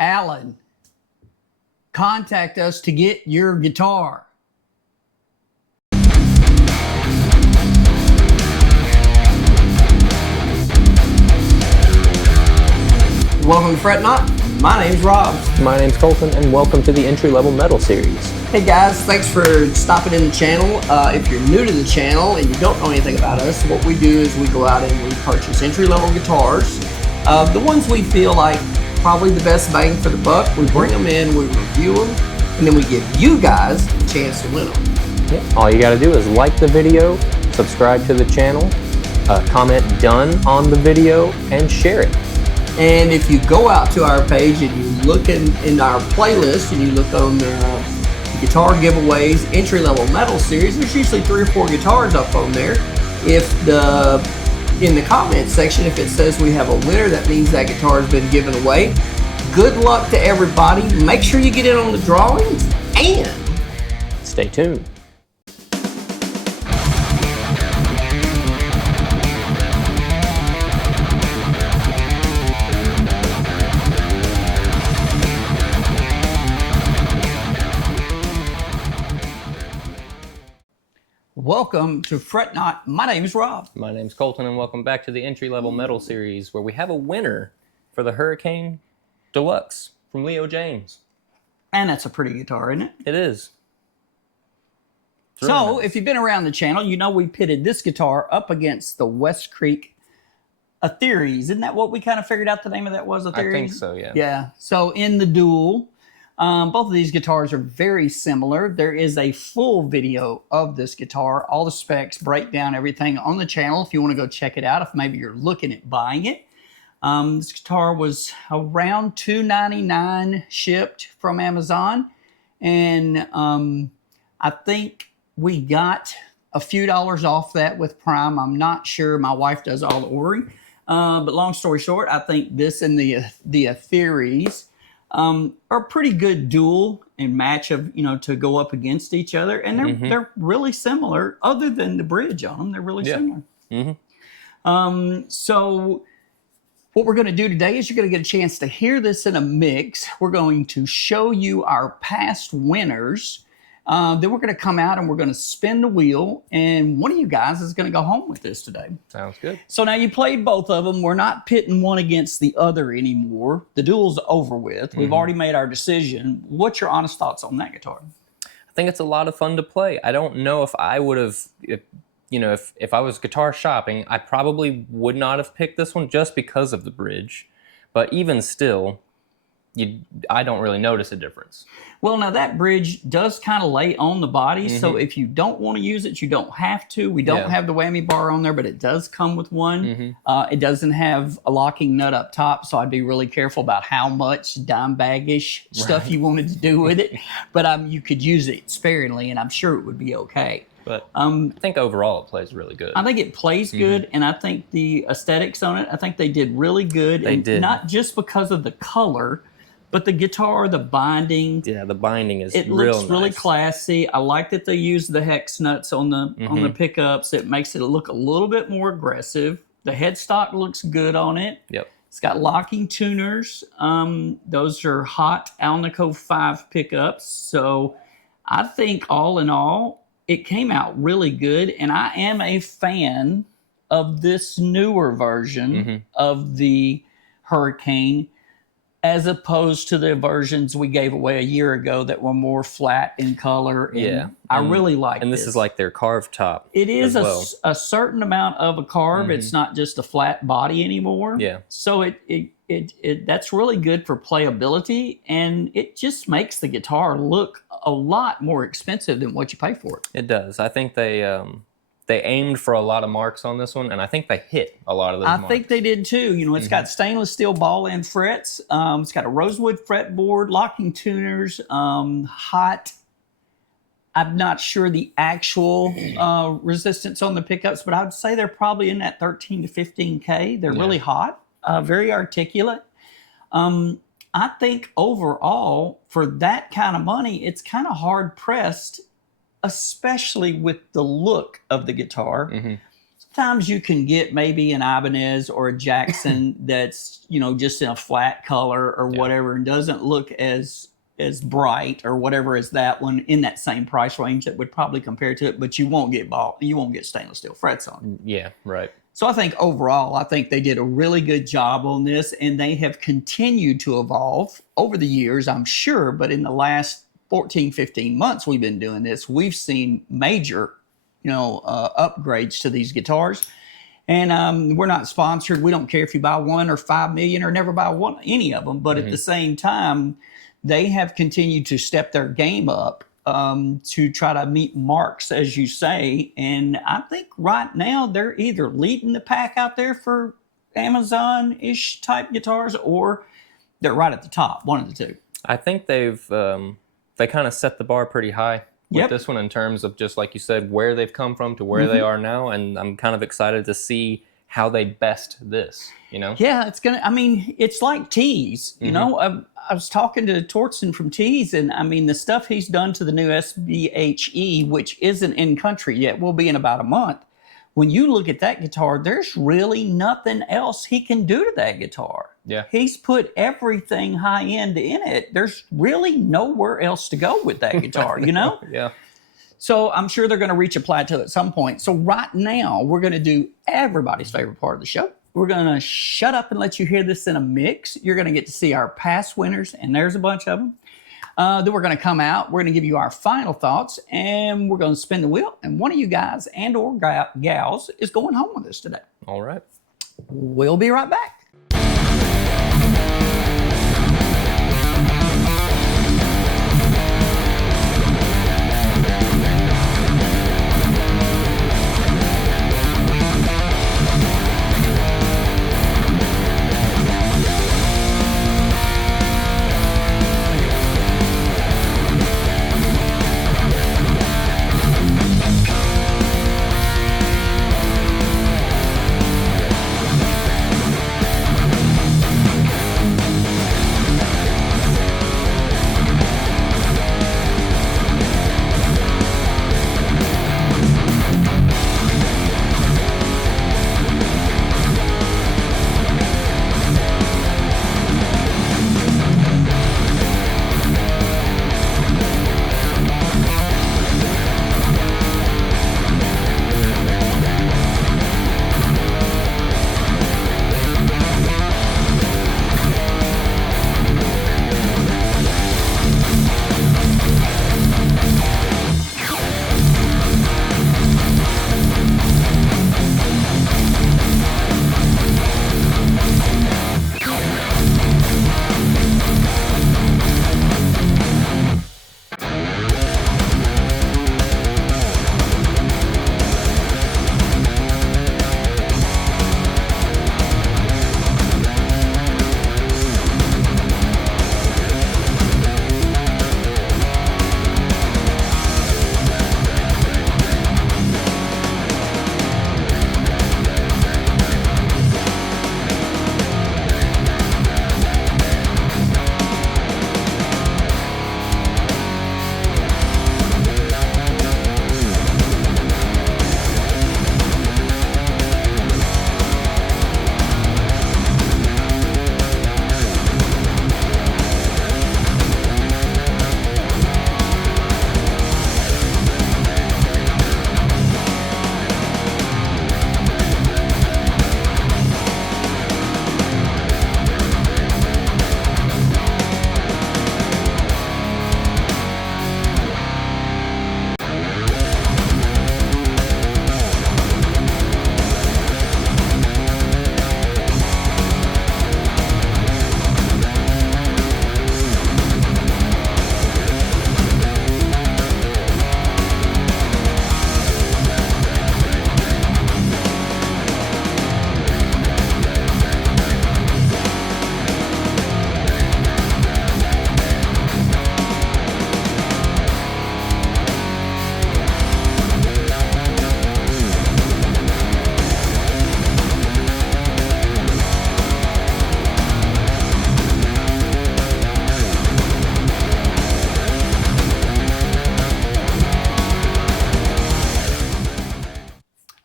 Alan, contact us to get your guitar. Welcome to Fret Not. My name's Rob. My name's Colton, and welcome to the entry-level metal series. Hey guys, thanks for stopping in the channel. If you're new to the channel and you don't know anything about us, what we do is we go out and we purchase entry-level guitars. The ones we feel like probably the best bang for the buck, we bring them in, we review them, and then we give you guys a chance to win them. Yeah. All you gotta do is like the video, subscribe to the channel, comment done on the video, and share it. And if you go out to our page and you look in our playlist and you look on the guitar giveaways entry-level metal series, there's usually 3 or 4 guitars up on there. If in the comment section, if it says we have a winner, that means that guitar has been given away. Good luck to everybody. Make sure you get in on the drawings and stay tuned. welcome to Fret Not. My name's Rob. My name's Colton, and welcome back to the entry-level metal series, where we have a winner for the Hurricane Deluxe from Leo Jaymz. And that's a pretty guitar, isn't it? It is. It's So, really nice. if you've been around the channel, you know we pitted this guitar up against the West Creek Etherees. Isn't that what we kind of figured out the name of that was, Etherees? I think so, yeah. Yeah. So, in the duel, both of these guitars are very similar. There is a full video of this guitar, all the specs, breakdown, everything on the channel if you want to go check it out, if maybe you're looking at buying it. This guitar was around $299 shipped from Amazon, and I think we got a few dollars off that with Prime. I'm not sure. My wife does all the ordering. But long story short, I think this and the Etherees are a pretty good duel and match of, to go up against each other. And they're really similar, other than the bridge on them. They're really similar. So what we're going to do today is you're going to get a chance to hear this in a mix. We're going to show you our past winners. Then we're going to come out and we're going to spin the wheel, and one of you guys is going to go home with this today. Sounds good. So now you played both of them. We're not pitting one against the other anymore. The duel's over with. We've already made our decision. What's your honest thoughts on that guitar? I think it's a lot of fun to play. I don't know if I would have, if I was guitar shopping, I probably would not have picked this one just because of the bridge. But even still, I don't really notice a difference. Well, now that bridge does kind of lay on the body, so if you don't want to use it, you don't have to. We don't have the whammy bar on there, but it does come with one. It doesn't have a locking nut up top, so I'd be really careful about how much dime bag-ish stuff you wanted to do with it. But you could use it sparingly, and I'm sure it would be okay. But I think overall it plays really good. I think it plays good, and I think the aesthetics on it, I think they did really good. They did. Not just because of the color, but the guitar, the binding. Yeah, the binding is it real looks really nice. Classy. I like that they use the hex nuts on the pickups. It makes it look a little bit more aggressive. The headstock looks good on it. Yep. It's got locking tuners. Those are hot Alnico 5 pickups. So I think all in all, it came out really good. And I am a fan of this newer version of the Hurricane, as opposed to the versions we gave away a year ago that were more flat in color. And I really like this. And this is like their carved top. It is a certain amount of a carve. It's not just a flat body anymore. Yeah. So that's really good for playability, and it just makes the guitar look a lot more expensive than what you pay for it. It does. I think they aimed for a lot of marks on this one, and I think they hit a lot of those marks. I think they did too. It's got stainless steel ball end frets. It's got a rosewood fretboard, locking tuners, hot. I'm not sure the actual resistance on the pickups, but I would say they're probably in that 13 to 15K. They're really hot, very articulate. I think overall, for that kind of money, it's kind of hard pressed, especially with the look of the guitar. Sometimes you can get maybe an Ibanez or a Jackson that's, you know, just in a flat color or whatever and doesn't look as bright or whatever as that one in that same price range that would probably compare to it, but you won't get stainless steel frets on it. Yeah, right. So I think overall, I think they did a really good job on this, and they have continued to evolve over the years, I'm sure, but in the last 14, 15 months we've been doing this, we've seen major, upgrades to these guitars. And we're not sponsored. We don't care if you buy one or 5 million or never buy any of them. But at the same time, they have continued to step their game up to try to meet marks, as you say. And I think right now they're either leading the pack out there for Amazon-ish type guitars, or they're right at the top, one of the two. I think they kind of set the bar pretty high with this one in terms of, just like you said, where they've come from to where they are now. And I'm kind of excited to see how they best this, Yeah, it's like Tees, I was talking to Tortzen from Tees, and I mean, the stuff he's done to the new SBHE, which isn't in country yet, will be in about a month. When you look at that guitar, there's really nothing else he can do to that guitar. Yeah. He's put everything high end in it. There's really nowhere else to go with that guitar, Yeah. So I'm sure they're going to reach a plateau at some point. So right now, we're going to do everybody's favorite part of the show. We're going to shut up and let you hear this in a mix. You're going to get to see our past winners, and there's a bunch of them. Then we're going to come out. We're going to give you our final thoughts, and we're going to spin the wheel. And one of you guys and or gals is going home with us today. All right. We'll be right back.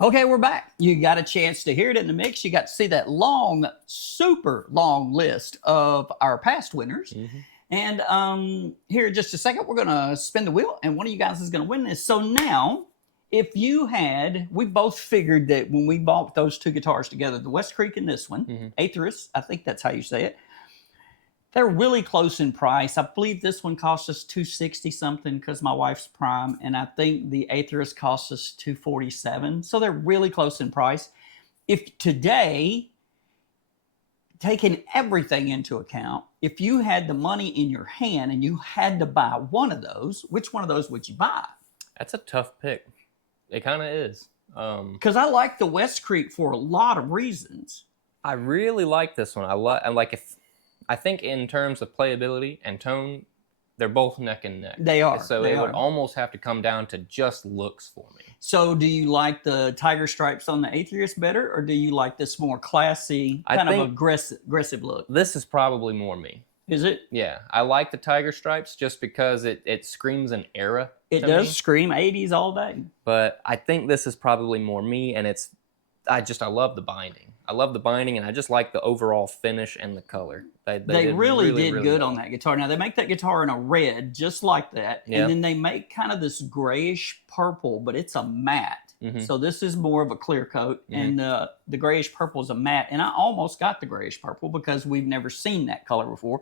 Okay, we're back. You got a chance to hear it in the mix. You got to see that long, super long list of our past winners. And here in just a second, we're going to spin the wheel, and one of you guys is going to win this. So now, if you had, we both figured that when we bought those two guitars together, the West Creek and this one, Atheris, I think that's how you say it, they're really close in price. I believe this one cost us $260 something because my wife's Prime, and I think the Atheris cost us $247. So they're really close in price. If today, taking everything into account, if you had the money in your hand and you had to buy one of those, which one of those would you buy? That's a tough pick. It kind of is. Because I like the West Creek for a lot of reasons. I really like this one. I think in terms of playability and tone, they're both neck and neck. They are. So it would almost have to come down to just looks for me. So do you like the tiger stripes on the Atheris better, or do you like this more classy, kind of aggressive look? This is probably more me. Is it? Yeah. I like the tiger stripes just because it screams an era. It does scream 80s all day. But I think this is probably more me, and I love the binding. I love the binding, and I just like the overall finish and the color. They really did good on that guitar. Now, they make that guitar in a red, just like that. Yeah. And then they make kind of this grayish purple, but it's a matte. So this is more of a clear coat, and the grayish purple is a matte. And I almost got the grayish purple because we've never seen that color before.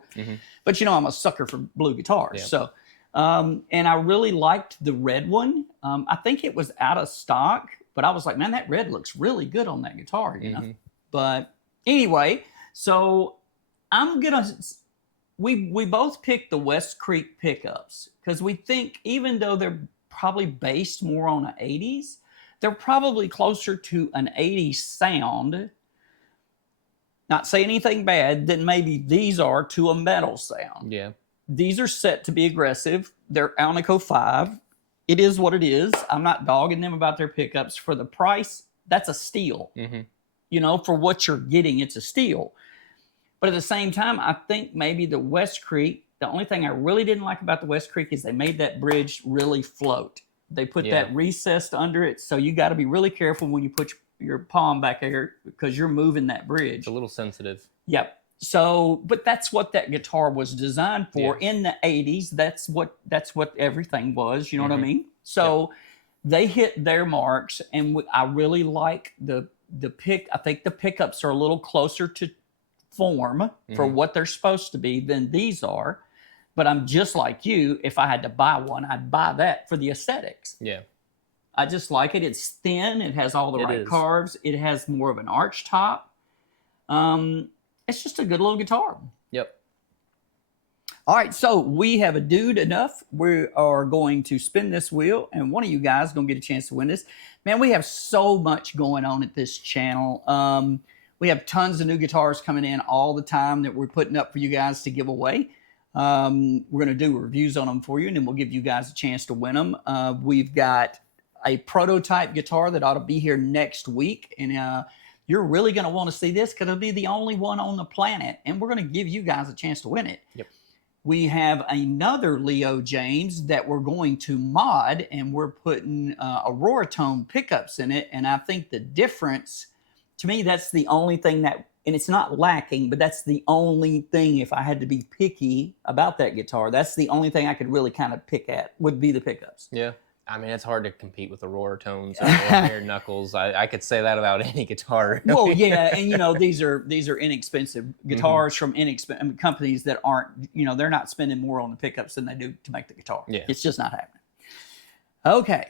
But, you know, I'm a sucker for blue guitars. Yeah. So, and I really liked the red one. I think it was out of stock, but I was like, man, that red looks really good on that guitar, you know? But anyway, so we both picked the West Creek pickups because we think even though they're probably based more on the 80s, they're probably closer to an 80s sound. Not say anything bad, than maybe these are to a metal sound. Yeah. These are set to be aggressive. They're Alnico 5. It is what it is. I'm not dogging them about their pickups. For the price, that's a steal. You know, for what you're getting, it's a steal. But at the same time, I think maybe the West Creek, the only thing I really didn't like about the West Creek is they made that bridge really float. They put that recessed under it, so you got to be really careful when you put your palm back there because you're moving that bridge. It's a little sensitive. Yep. So, but that's what that guitar was designed for in the 80s. That's what everything was, you know what I mean? So they hit their marks, and I really like the pick. I think the pickups are a little closer to form for what they're supposed to be than these are. But I'm just like you. If I had to buy one, I'd buy that for the aesthetics. Yeah. I just like it. It's thin. It has all the right carves. It has more of an arch top. It's just a good little guitar. Yep. All right, so we have a dude enough. We are going to spin this wheel, and one of you guys is going to get a chance to win this. Man, we have so much going on at this channel. We have tons of new guitars coming in all the time that we're putting up for you guys to give away. We're going to do reviews on them for you, and then we'll give you guys a chance to win them. We've got a prototype guitar that ought to be here next week, and you're really going to want to see this because it'll be the only one on the planet, and we're going to give you guys a chance to win it. Yep. We have another Leo Jaymz that we're going to mod, and we're putting Aurora Tone pickups in it, and I think the difference, to me, that's the only thing that, and it's not lacking, but that's the only thing, if I had to be picky about that guitar, that's the only thing I could really kind of pick at, would be the pickups. Yeah. I mean, it's hard to compete with Aurora Tones or bare knuckles. I could say that about any guitar. Well, yeah, and you know, these are inexpensive guitars from inexpensive companies that aren't, you know, they're not spending more on the pickups than they do to make the guitar. Yeah. It's just not happening. Okay.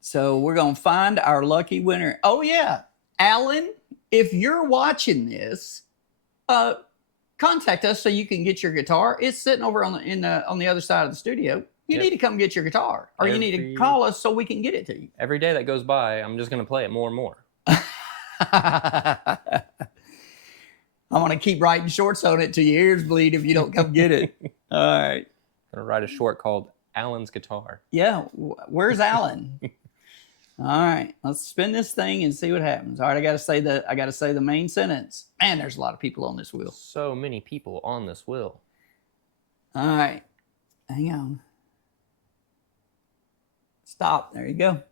So we're going to find our lucky winner. Oh, yeah. Alan, if you're watching this, contact us so you can get your guitar. It's sitting over on the other side of the studio. You need to come get your guitar, or you need to call us so we can get it to you. Every day that goes by, I'm just going to play it more and more. I'm going to keep writing shorts on it till your ears bleed if you don't come get it. All right. I'm going to write a short called Alan's Guitar. Yeah. Where's Alan? All right. Let's spin this thing and see what happens. All right. I got to say the main sentence. Man, there's a lot of people on this wheel. So many people on this wheel. All right. Hang on. Stop. There you go.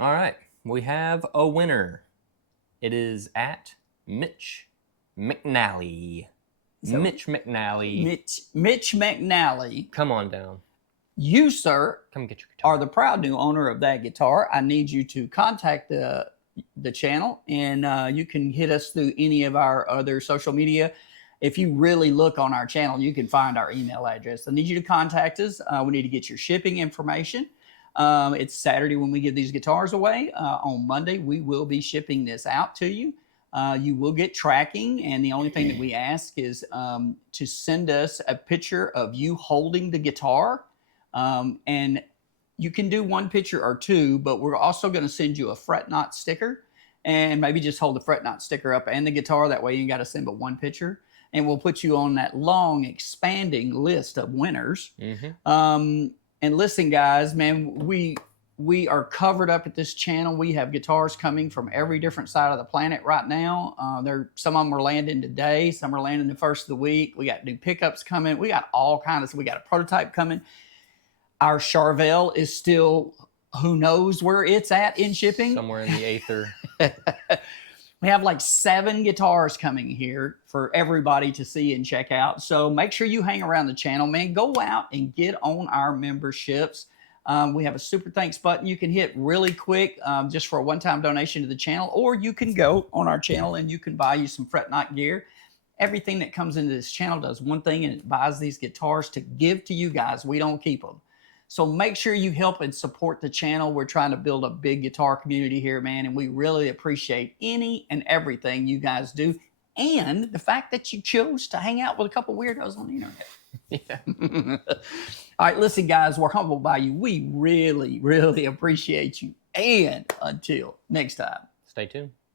All right. we have a winner. It is at Mitch McNally. Mitch McNally. Mitch McNally. Come on down. You, sir, come get your guitar. Are the proud new owner of that guitar. I need you to contact the channel, and you can hit us through any of our other social media. If you really look on our channel, you can find our email address. I need you to contact us. We need to get your shipping information. It's Saturday when we give these guitars away. On Monday, we will be shipping this out to you. You will get tracking, and the only thing that we ask is to send us a picture of you holding the guitar. And you can do one picture or two, but we're also going to send you a fret knot sticker, and maybe just hold the fret knot sticker up and the guitar. That way you ain't got to send but one picture, and we'll put you on that long expanding list of winners. And listen, guys, man, we are covered up at this channel. We have guitars coming from every different side of the planet right now. Some of them are landing today. Some are landing the first of the week. We got new pickups coming. We got all kinds of, we got a prototype coming. Our Charvel is still, who knows where it's at in shipping. Somewhere in the aether. We have like 7 guitars coming here for everybody to see and check out. So make sure you hang around the channel, man. Go out and get on our memberships. We have a super thanks button you can hit really quick just for a one-time donation to the channel, or you can go on our channel and you can buy you some fret knot gear. Everything that comes into this channel does one thing, and it buys these guitars to give to you guys. We don't keep them. So make sure you help and support the channel. We're trying to build a big guitar community here, man, and we really appreciate any and everything you guys do, and the fact that you chose to hang out with a couple weirdos on the internet. Yeah. All right, listen, guys, we're humbled by you. We really, really appreciate you. And until next time, stay tuned.